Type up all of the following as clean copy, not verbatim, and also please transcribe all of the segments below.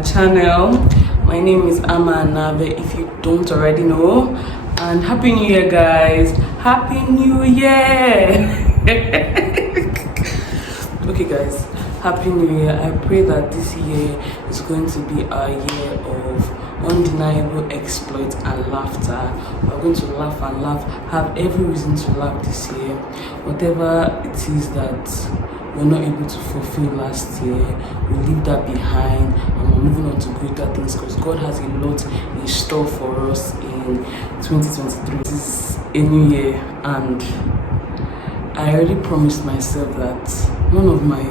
my channel. My name is Ama Anabe, if you don't already know. And Happy New Year, guys. Happy New Year. Okay, guys, Happy New Year. I pray that this year is going to be a year of undeniable exploits and laughter. We're going to laugh and laugh, have every reason to laugh this year. Whatever it is that we're not able to fulfill last year, we leave that behind and we're moving on to greater things, because God has a lot in store for us in 2023. This is a new year, and I already promised myself that one of my,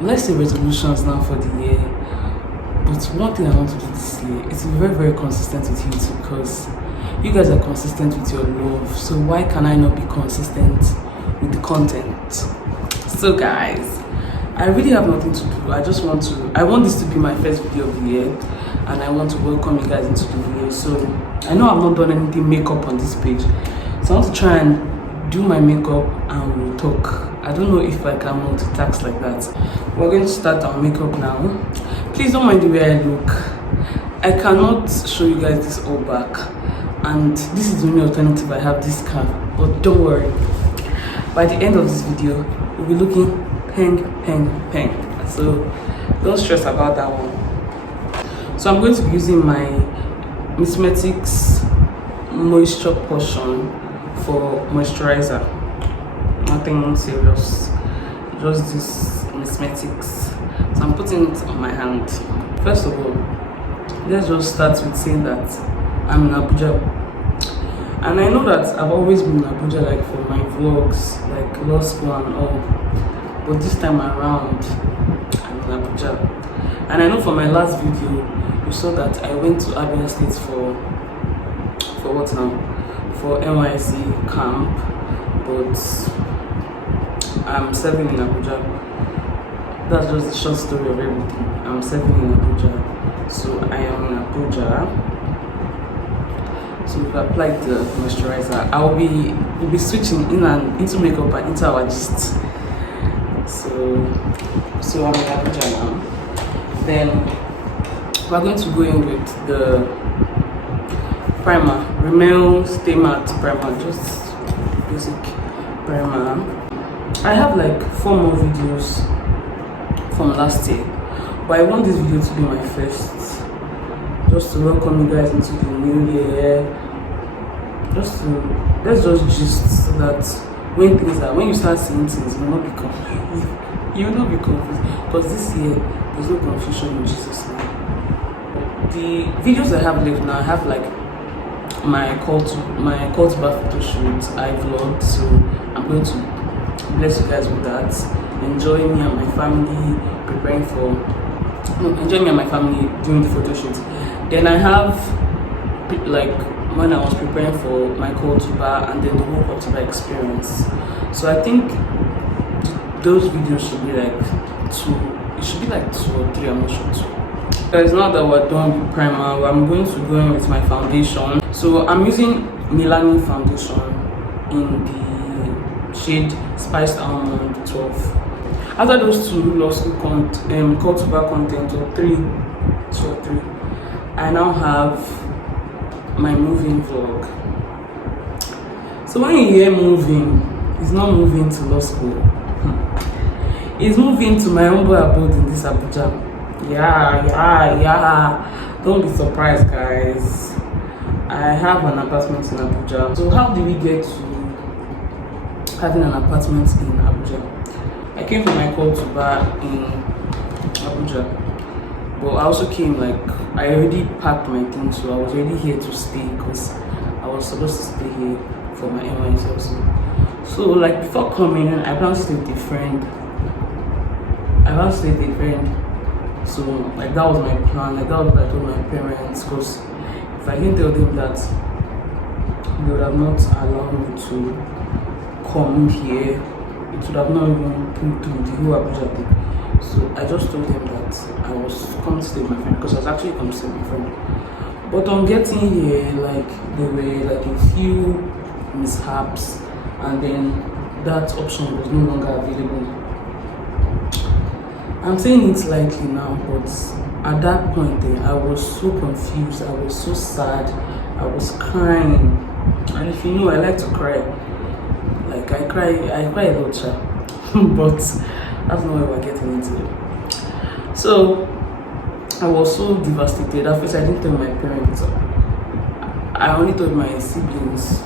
let's say, resolutions now for the year, but one thing I want to do this year is to be very, very consistent with you too, because you guys are consistent with your love. So why can I not be consistent with the content? So guys, I really have nothing to do. I want this to be my first video of the year, and I want to welcome you guys into the video. So I know I've not done anything makeup on this page, so I want to try and do my makeup and we'll talk. I don't know if I can multitask like that. We're going to start our makeup now. Please don't mind the way I look. I cannot show you guys this all back, and this is the only alternative I have, this cap. But don't worry, by the end of this video we'll be looking peng. So don't stress about that one. So I'm going to be using my Cosmetics moisture portion for moisturizer. Nothing serious, just this Cosmetics. So I'm putting it on my hand. First of all, let's just start with saying that I'm in Abuja, and I know that I've always been in Abuja, like for my vlogs, like law school and all, but this time around I'm in Abuja. And I know from my last video you saw that I went to Abuja State for what now? For NYC camp, but I'm serving in Abuja. That's just the short story of everything. I'm serving in Abuja, so I am in Abuja. So we've applied the moisturizer. We'll be switching in and into makeup and into our gist. So I'm in Abuja now. Then we're going to go in with the primer, Rimmel Stay Matte primer, just basic primer. I have like 4 more videos from last year, but I want this video to be my first, just to welcome you guys into the new year. Let's just gist, so that when you start seeing things, you will not be confused. You will not be confused, because this year there's no confusion in Jesus' name. The videos I have left now, I have like my call to bar photo shoot, I vlogged, so I'm going to bless you guys with that. Enjoy me and my family doing the photo shoot. Then I have like when I was preparing for my call to bar, and then the whole call to bar experience. So I think those videos should be like 2. It should be like 2 or 3. I'm not sure. 2. Guys, now that we're done with primer, I'm going to go in with my foundation. So I'm using Milani foundation in the shade Spiced Almond 12. After those 2 law school call to bar content, or 3, I now have my moving vlog. So when you hear moving, it's not moving to law school. It's moving to my humble abode in this Abuja. Yeah. Don't be surprised, guys. I have an apartment in Abuja. So how did we get to having an apartment in Abuja? I came for my call to bar in Abuja, but I also came, like, I already packed my things, so I was already here to stay, because I was supposed to stay here for my NYC also. So like before coming in, I planned to stay with a friend. So like that was my plan. Like that was what I told my parents, because if I didn't tell them that, they would have not allowed me to come here. It would have not even put through the whole Abuja thing. So I just told them that I was coming to stay with my friend, because I was actually coming to stay with my friend. But on getting here, like there were like a few mishaps, and then that option was no longer available. I'm saying it lightly now, but at that point I was so confused, I was so sad, I was crying. And if you know, I like to cry. Like I cry a lot, but that's not what we're getting into. So I was so devastated. At first I didn't tell my parents. I only told my siblings.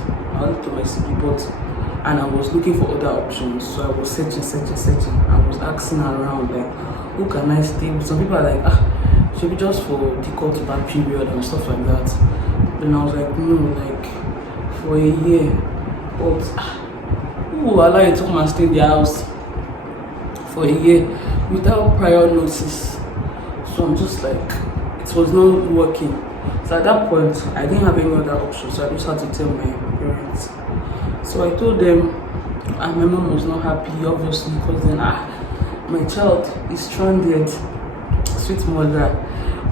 And I was looking for other options. So I was searching. I was asking around, like, who can I stay with? Some people are like, should be just for the call to back period and stuff like that. Then I was like, no, like for a year. But who will allow you to come and stay in their house for a year without prior notice? So I'm just like, it was not working. So at that point, I didn't have any other option. So I just had to tell my parents. So I told them, and my mom was not happy, obviously, because then my child is stranded. Sweet mother,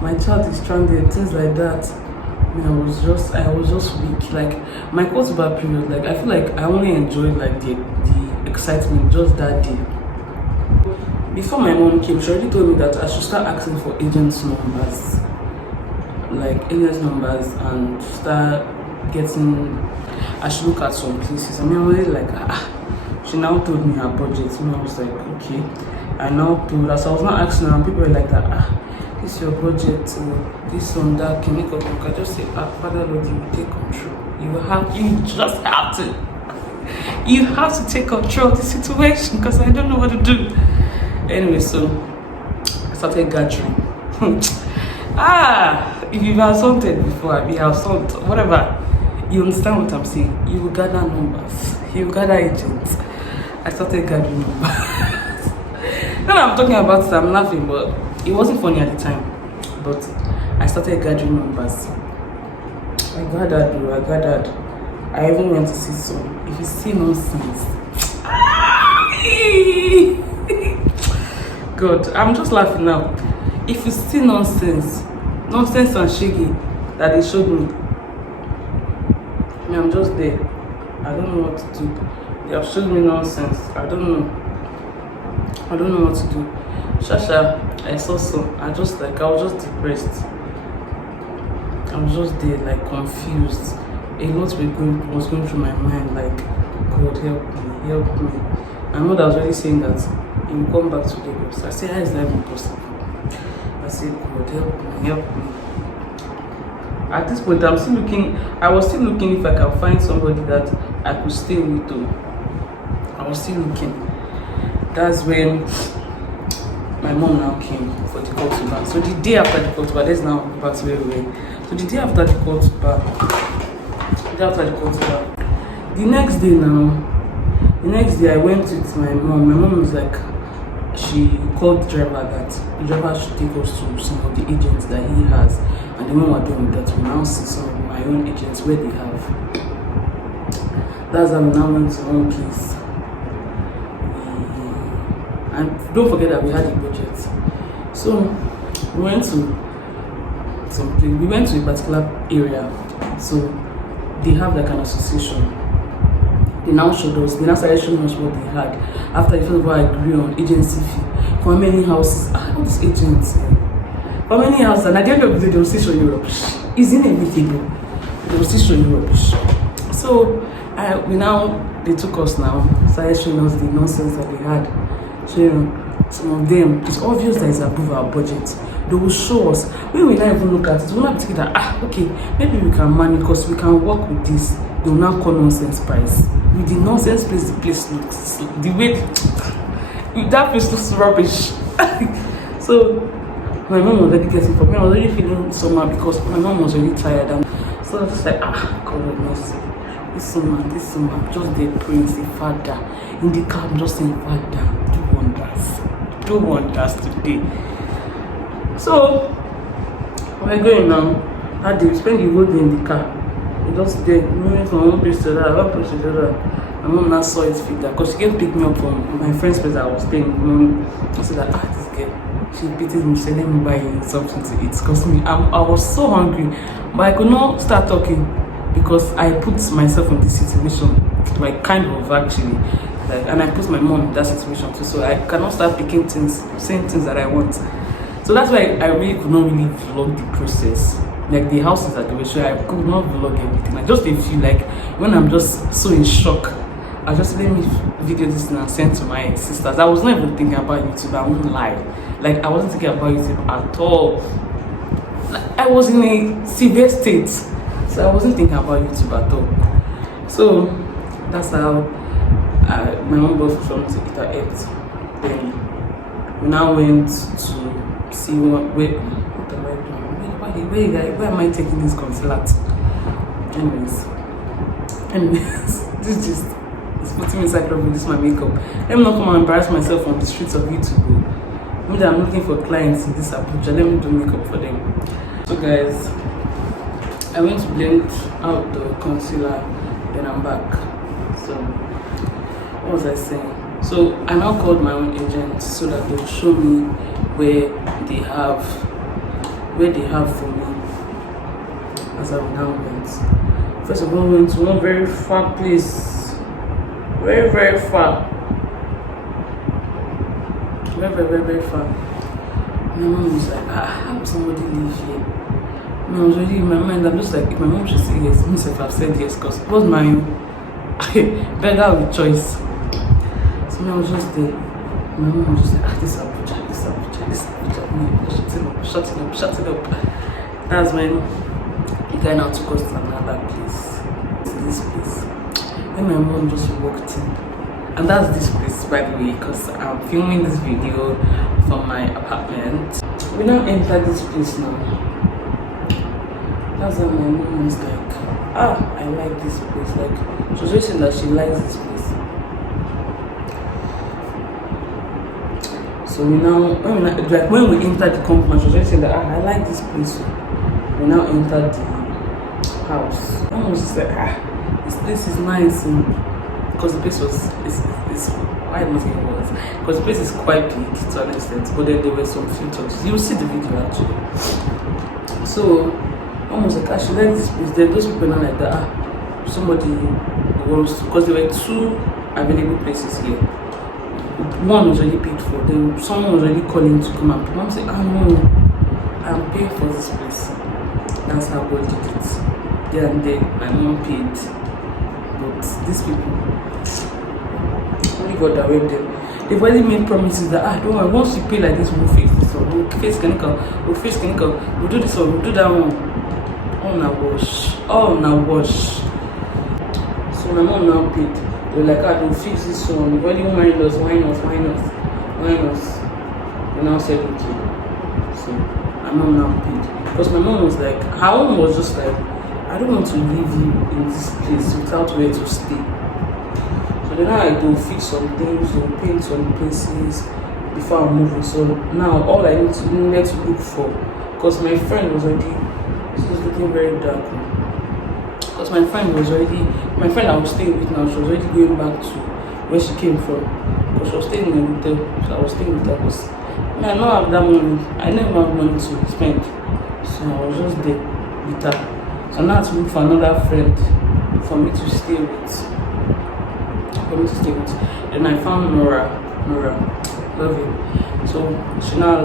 my child is stranded, things like that. And I was just weak. Like my course back period, like I feel like I only enjoyed like the excitement just that day. Before my mom came, she already told me that I should start asking for agents' numbers, and start getting. I should look at some places. I mean, I was like, she now told me her budget, and I was like, okay. I now told her, so I was not asking her, and people were like that, this is your budget, this one, that, can you go? I just say, Father Lord, you will take control. You just have to. You have to take control of the situation because I don't know what to do. Anyway, so I started gathering. If you've assaulted before, whatever, you understand what I'm saying. You will gather numbers, you will gather agents. I started gathering numbers. When I'm talking about it, I'm laughing, but it wasn't funny at the time. But I started gathering numbers. I gathered. I even went to see some. If you see nonsense, God, I'm just laughing now. If you see nonsense and shaggy that they showed me, I'm just there. I don't know what to do. They have showed me nonsense. I don't know what to do. Shasha, I saw some. I was just depressed. I was just there, like confused. A lot was going through my mind, like, God help me. My mother was already saying that he will come back to Lagos. I said, how is that even possible? I said, God help me. At this point, I was still looking if I can find somebody that I could stay with too. I was still looking. That's when my mom now came for the call to bar. So the day after the call to bar, let's now go back to where we were. So the day after the call to bar, the next day I went with my mom. My mom was like, she called the driver that the driver should take us to some of the agents that he has. And then when we're done with that, we now see some of my own agents where they have. That's how we now went to one place. And don't forget that we had a budget. So we went to some place. We went to a particular area. So they have like an association. They now started showing us what they had. After the first of all, I agree on agency fee. For how many houses? All these agents. For how many houses? And at the end of the day, they will still show you rubbish. It's inevitable. They will still show you rubbish. So they took us now, started showing us the nonsense that they had. So some of them, it's obvious that it's above our budget. They will show us. When we not even look at it, we'll not be thinking that, okay, maybe we can manage because we can work with this. They will now call nonsense price. With the nonsense place, the place looks, the way that place looks rubbish. So my mom was already getting for me. I was already feeling somehow because my mom was already tired. And so I was just like, God have mercy. This woman, just the prince, the father. In the car, I'm just saying, Father, do wonders today. So we're going now. That day, we spent the whole day in the car. We just there, moving from one place to the other, My mom now saw it fit that because she came pick me up from my friend's place that I was staying. I said that this girl, she pitied me. She said, let me buy you something to eat. Because I was so hungry, but I could not start talking because I put myself in this situation, like kind of actually, and I put my mom in that situation too. So I cannot start picking things, saying things that I want. So that's why I really could not really vlog the process. Like the houses at the restaurant, I could not vlog everything. I just feel like when I'm just so in shock, I just let me video this thing and send to my sisters. I was not even thinking about YouTube, I won't lie. Like I wasn't thinking about YouTube at all. I was in a severe state, so I wasn't thinking about YouTube at all. So that's how my mom bought from to eat at 8. Then we now went to see what am I doing? Where am I taking this concealer? Anyways, this just is putting me inside trouble. This is my makeup. Let me not come and embarrass myself on the streets of YouTube. Maybe I'm looking for clients in this Abuja. Let me do makeup for them. So guys, I went to blend out the concealer, then I'm back. So what was I saying? So I now called my own agent so that they'll show me where they have for me as I now went. First of all, we went to one very far place. Very, very far. Very far. My mom was like, how would somebody live here? And I was already in my mind, I'm just like, if my mom should say yes, myself I've said yes, because it was my beggar with choice. So I was just there. My mom was just like, this Abuja. No, shut it up. That's when the guy now took us to another place. To this place. Then my mom just walked in. And that's this place, by the way, because I'm filming this video from my apartment. We now enter this place now. That's when my mom was like, I like this place. Like, she was just saying that she likes this place. So we now, when we entered the compound, she was just saying that I like this place. We now entered the house. I was just like, this place is nice. Because the place was, why am I saying it was? Because the place is quite big to an extent, but then there were some few touches. You will see the video actually. So, Mom was like, she likes this place. Then those people are like that, somebody wants to, because there were 2 available places here. One was already paid for, then someone was already calling to come and Mom said, no, I'm paying for this place. That's how God did it. There and then, my mom paid. But these people, only God that went them. They've already made promises that don't worry, once you pay like this, we'll face this one, we'll face clinical, we'll do this one, we'll do that one. All now wash. So my mom now paid. They were like, they'll fix this one. They've already mind us. They now said okay. So my mom now paid. Because my mom was like, her own was just like, I don't want to leave you in this place without where to stay. So then I do fix some things, to paint some places before I'm moving. So now all I need to look for, because my friend was already, this is looking very dark. Because my friend I was staying with now, she was already going back to where she came from. Because she was staying in a hotel, so I was staying with her. Because I don't have that money, I never have money to spend. So I was just there with her. So now I had to look for another friend for me to stay with. Then I found Nora, love you. So she now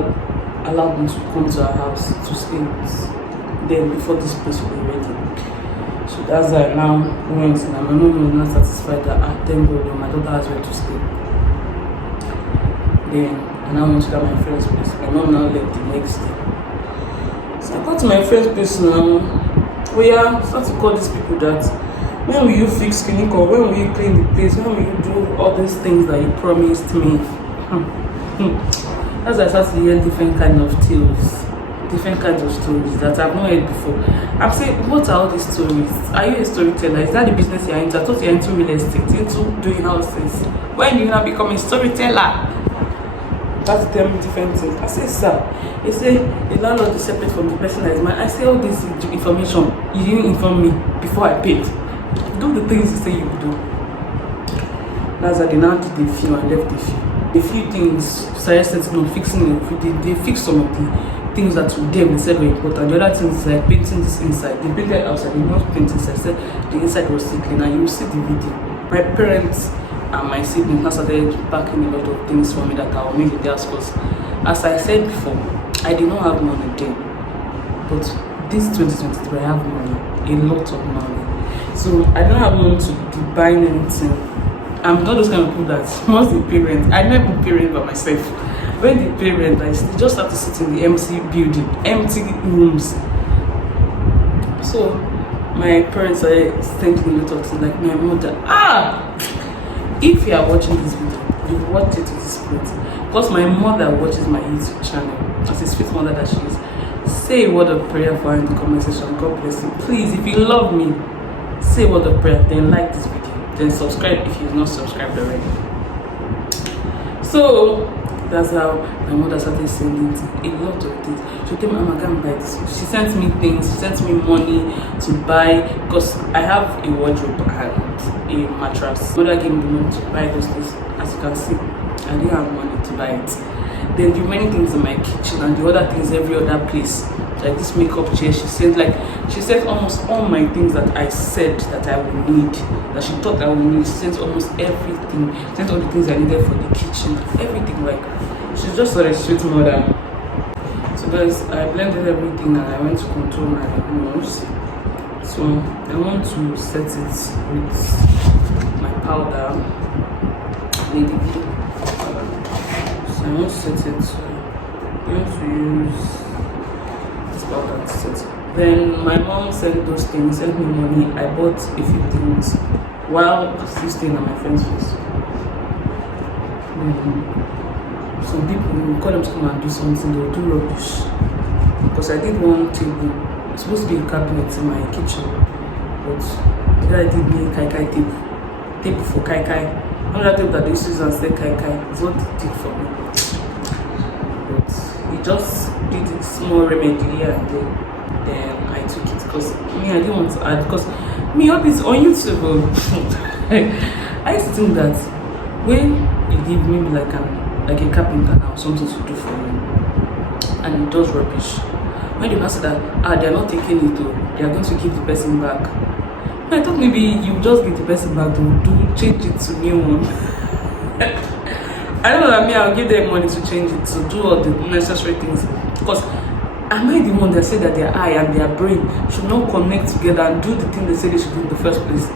allowed me to come to her house to stay with them before this place was ready. So that's why I now went and my mom was not satisfied that thank God my daughter has where to stay. Then I now went to my friend's place. My mom now left the next day. So I got to my friend's place now. We start to call these people that when will you fix clinical, when will you clean the place, when will you do all these things that you promised me. As I started to hear different kinds of tales, different kinds of stories that I've not heard before. I'm saying, what are all these stories? Are you a storyteller? Is that the business you're into? I thought you're into real estate, into doing houses. When you now become a storyteller? That's tell me different things. I say, sir, they say the landlord is separate from the person that is mine. I say all this information, you didn't inform me before I paid. Do the things you say you will do. That's why they now did the few and left the few. A few things, suggested fixing it. They fixed some of the things that to them they said were important. The other things like painting this inside. They painted outside, they not paint inside. Said the inside was still clean, and you will see the video. My parents and my siblings started packing a lot of things for me that I will make in their schools. As I said before, I did not have money then, but this 2023 I have money, a lot of money. So I don't have money to be buying anything. I'm not those kind of people that once the parent, I never parent by myself. When the parent, I just have to sit in the empty building, empty rooms. So my parents are thinking a lot of things, like my mother. If you are watching this video, you watch it to this point. Because my mother watches my YouTube channel, as a sweet mother that she is. Say a word of prayer for her in the comment section. God bless you. Please, if you love me, say a word of prayer, then like this video, then subscribe if you've not subscribed already. So that's how my mother started sending a lot of things. She came, Mama, come buy this. She sent me things, she sent me money to buy, because I have a wardrobe and a mattress. Mother gave me the money to buy those things. As you can see, I didn't have money to buy it. Then the many things in my kitchen and the other things every other place. Like this makeup chair, she said almost all my things that I said that I would need, that she thought I would need. She sent almost everything. She sent all the things I needed for the kitchen, everything. Like, she's just a sweet mother. So guys, I blended everything and I went to control my nose. So I want to set it with my powder. So I want to set it. I'm going to use this powder to set it. Then my mom sent those things, sent me money. I bought a few things while still staying at my friend's place. Some people, when you call them to come and do something, they'll do rubbish. Because I did one table, it's supposed to be a cabinet in my kitchen, but the guy did me kai kai table for kai kai. Another table that they used to use and say kai kai is what he did for me. But he just did a small remedy here and there. Then I took it because me, I didn't want to add, because me up is on YouTube. I used to think that when you give me like a carpenter now something to do for me and it does rubbish, when you say that they're not taking it though, they are going to give the person back. I thought maybe you just give the person back to change it to new one. I don't know that I'll give them money to change it, to do all the necessary things, because am I the one that said that their eye and their brain should not connect together and do the thing they said they should do in the first place?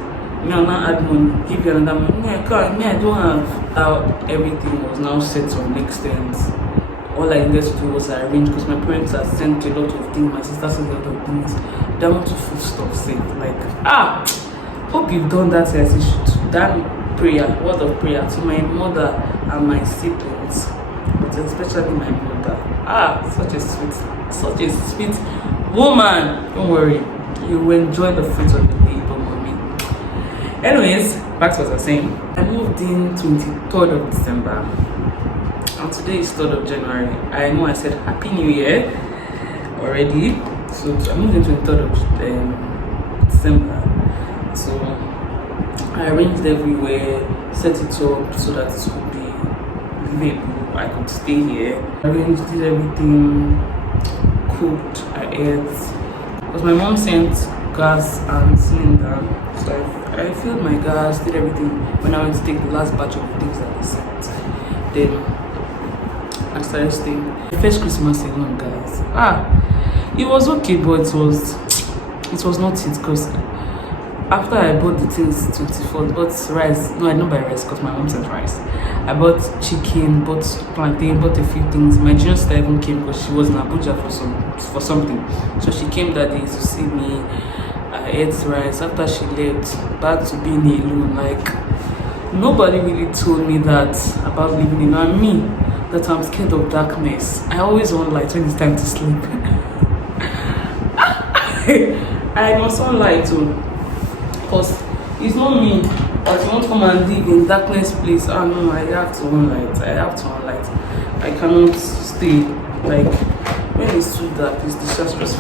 Me, I'll not add money, give you another money. Me, I can't. Me, I don't have. How everything was now set to an extent. All I needed to do was arrange, because my parents had sent a lot of things, my sister sent a lot of things. They want to food stuff safe. Like, hope you've done that as you should. That prayer, word of prayer to my mother and my siblings, but especially my mother. Such a sweet woman. Don't worry, you will enjoy the fruit of the labor, mommy. Anyways, back to what I was saying. I moved in 23rd of December, and today is 3rd of January. I know I said Happy New Year already, so I moved in 23rd of December. So I arranged everywhere, set it up so that it would be livable. I could stay here. I arranged, did everything, cooked, I ate. Because my mom sent gas and cylinder, so I filled my gas, did everything when I went to take the last batch of things that they sent. Then I started staying. The first Christmas alone, guys. It was okay, but it was not it, because after I bought the things 24th, bought rice. No, I didn't buy rice because my mom sent rice. I bought chicken, bought plantain, bought a few things. My junior sister even came because she was in Abuja for something. So she came that day to see me. I ate rice. After she left, back to being alone. Like, nobody really told me that about living alone. And me, that I'm scared of darkness. I always want light when it's time to sleep. I must want light too. Because it's not me that you want to come and live in darkness place. No, I have to on light. I cannot stay. Like, when it's too dark, it's disastrous.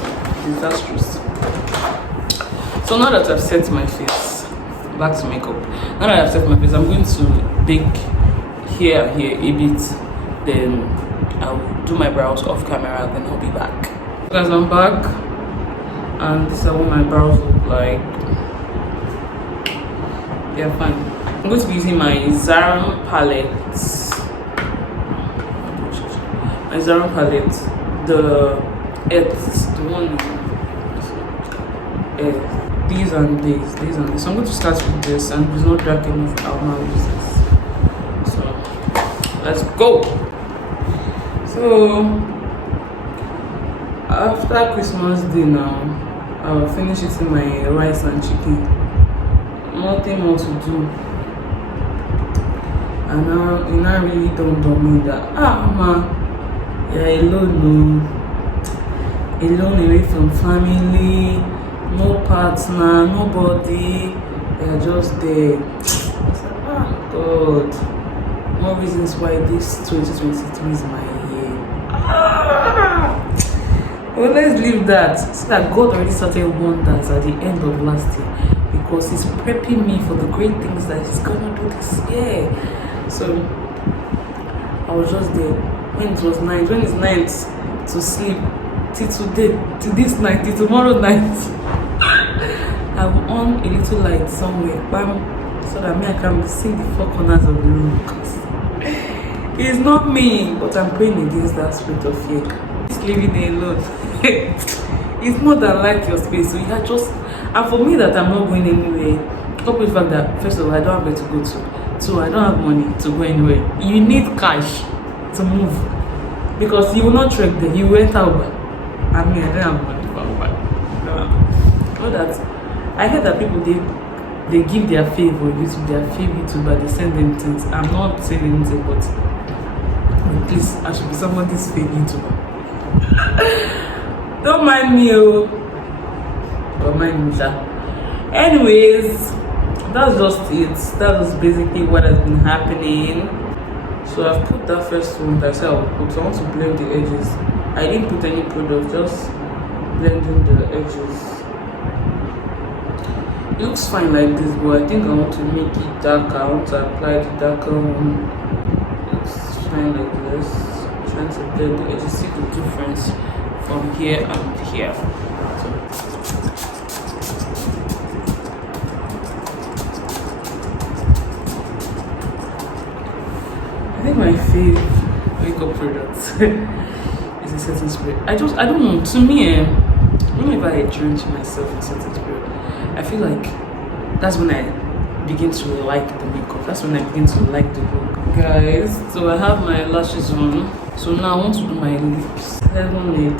So now that I've set my face, back to makeup. Now that I've set my face, I'm going to bake here a bit. Then I'll do my brows off camera. Then I'll be back. Guys, I'm back, and this is what my brows look like. Yeah, fine. I'm going to be using my Zaram palette. the earth, the one earth. These and these, these and these. So I'm going to start with this, and it's not dark enough. I'll now use this. So let's go. So after Christmas Day now, I'll finish eating my rice and chicken. Nothing more to do. And now it now really dawned on me that you're alone, no. Alone away from family, no partner, nobody. You're just there. I said, God, more reasons why this 2023 is my year. Well, let's leave that. See that God already started wonders at the end of last year, because He's prepping me for the great things that He's gonna do this year. So I was just there when it was night. When it's night to sleep, till today, till this night, till tomorrow night, I'm on a little light somewhere, bam, so that I can see the four corners of the room. Because it's not me, but I'm praying against that spirit of fear. Just leaving it alone. It's more than like your space. So you are just, and for me that I'm not going anywhere, couple with the fact that first of all I don't have where to go to, so I don't have money to go anywhere. You need cash to move, because you will not trek there. You went out. I mean, I don't have money for Uber. Know that I heard that people they give their favor YouTube, their favorite YouTuber, they send them things. I'm not saying anything, but please, I should be somebody's favorite YouTuber. Don't mind me, don't mind me, sha. Anyways, that's just it. That was basically what has been happening. So I've put that first one that I said I would put. I want to blend the edges. I didn't put any product, just blending the edges. It looks fine like this, but I think I want to make it darker. I want to apply the darker one. It's fine like this. I'm trying to blend the edges. See the difference from here and here. I think my favorite makeup product is a setting spray. I don't know. To me, whenever I drench myself in setting spray, I feel like that's when I begin to like the makeup. That's when I begin to like the look. Guys, so I have my lashes on. So now I want to do my lips. Lemonade.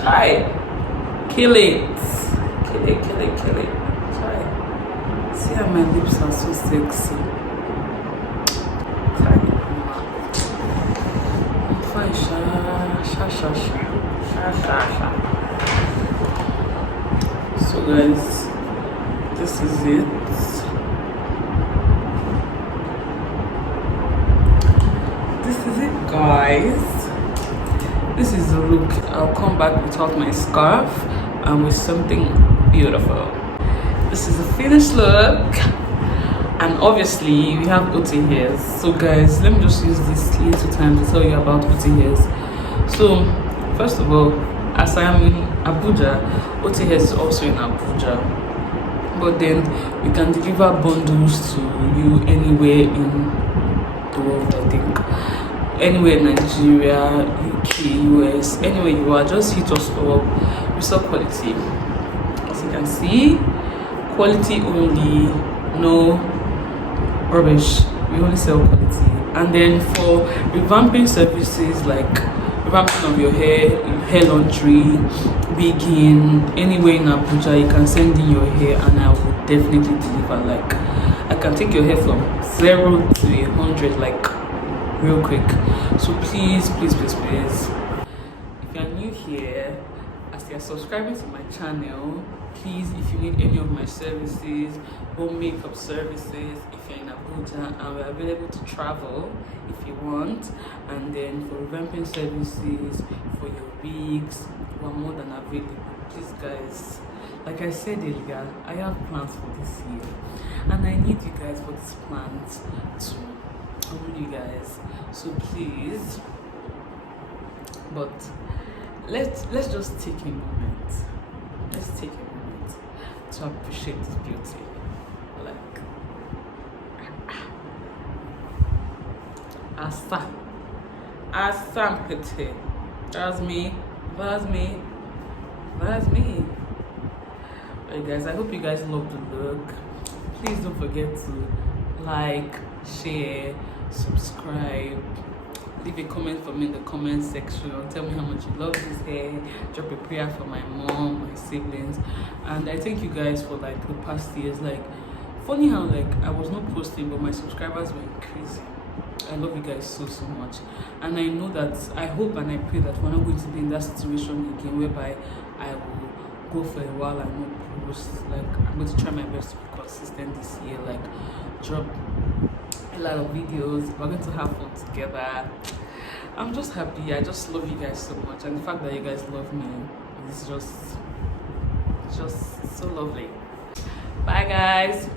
Try. Kill it. Kill it, kill it, kill it. Try. See how my lips are so sexy. Try. I'm fine, sha. So guys, this is it. This is it, guys. This is the look. I'll come back without my scarf and with something beautiful. This is the finished look. And obviously we have OT hairs. So guys, let me just use this little time to tell you about OT hairs. So first of all, as I am in Abuja, OT hairs is also in Abuja. But then we can deliver bundles to you anywhere in the world, I think. Anywhere in Nigeria, UK, US, anywhere you are, just hit us up. We sell quality. As you can see, quality only, no rubbish. We only sell quality. And then for revamping services like revamping of your hair laundry, begin anywhere in Abuja, you can send in your hair and I will definitely deliver. Like I can take your hair from 0 to 100 like real quick. So please, if you're new here, as you're subscribing to my channel, please, if you need any of my services, home makeup services, if you're in Abuja and we're available to travel if you want, and then for revamping services, for your wigs, we're more than available. Please guys, like I said earlier, I have plans for this year and I need you guys for these plans to own you guys. So please, but let's just take a moment. Let's take a moment to appreciate this beauty. Like Asa. Asam Pete. That's me. That's me. That's me. Alright guys, I hope you guys love the look. Please don't forget to like, share, subscribe, leave a comment for me in the comment section. Tell me how much you love this hair. Drop a prayer for my mom, my siblings, and I thank you guys for like the past years. Like, funny how like I was not posting, but my subscribers were increasing. I love you guys so much, and I know that, I hope and I pray that we're not going to be in that situation again whereby I will go for a while and not post. Like, I'm going to try my best to be consistent this year, like drop a lot of videos. We're going to have fun together. I'm just happy. I just love you guys so much, and the fact that you guys love me is just so lovely. Bye guys.